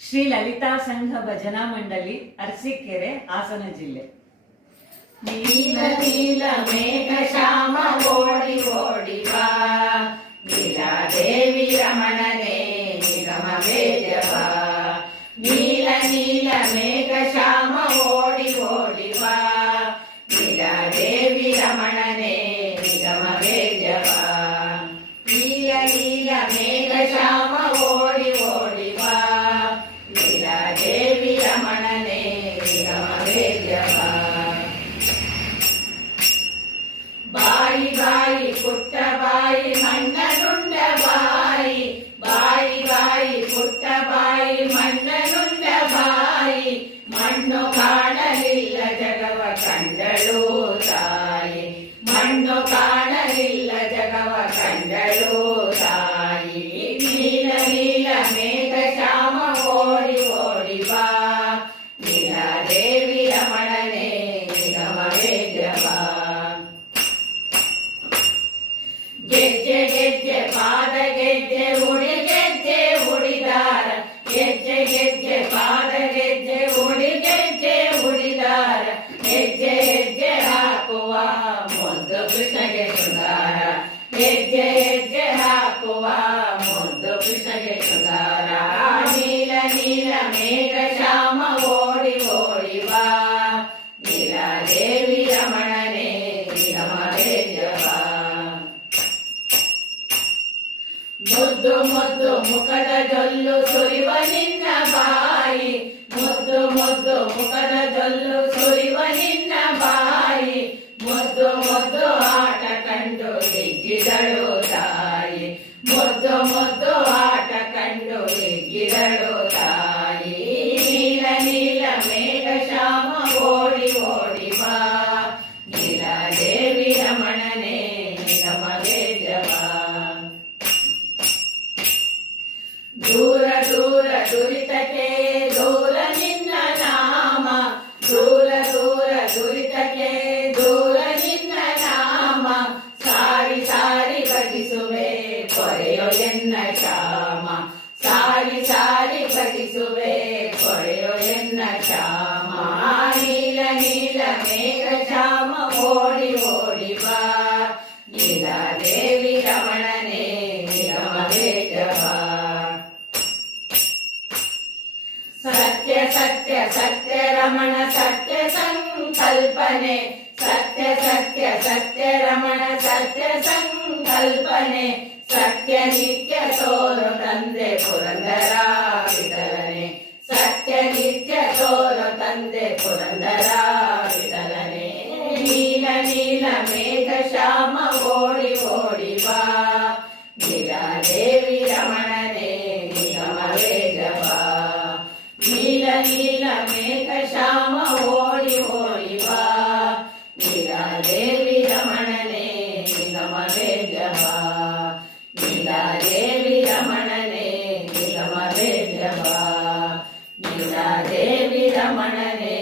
ಶ್ರೀ ಲಲಿತಾ ಸಂಘ ಭಜನಾ ಮಂಡಳಿ, ಅರಸೀಕೆರೆ, ಹಾಸನ ಜಿಲ್ಲೆ. ನೀಲ ನೀಲ, ಮೇಘ, ಶ್ಯಾಮ, ಓಡಿ ಓಡಿ ಬಾ. ನೀಲ ದೇವಿ, ರಮಣನೆ, ನಿಗಮ ಬಾ. ನೀಲ ನೀಲ ಮೇಘ no ಓಡಿ ಬಾ ನೀಲಾದೇವಿ ರಮಣನೆ ನಿಗಮ ವೇದ್ಯವಾ ಮುದ್ದು ಮುದ್ದು ಮುಖದ ಜೊಲ್ಲು ಸುರಿವ ನಿನ್ನ ಬಾಯಿ ಮುದ್ದು ಮುದ್ದು ಮುಖದ ಜೊಲ್ಲು ಸುರಿವ ನಿನ್ನ ಬಾಯಿ ಮುದ್ದು ಮುದ್ದು ಆಟ ಕಂಡು ಹಿಗ್ಗಿದಳು ತಾಯಿ ಮುದ್ದು ಮುದ್ದು Ramana ne सत्य रमण सत्य संकल्पने सत्य सत्य सत्य रमण सत्य संकल्पने सत्य नित्य सोरु तन्दे पुरन्दरा वितलने सत्य नित्य सोरु तन्दे पुरन्दरा वितलने नील नील मेघ श्याम ओडि ओडि वा నీల మేఘ శ్యామ ఓడి ఓడి వా నీలాదేవి రమణనే నిగమరే జవా నీలాదేవి రమణనే నిగమరే జవా నీలాదేవి రమణనే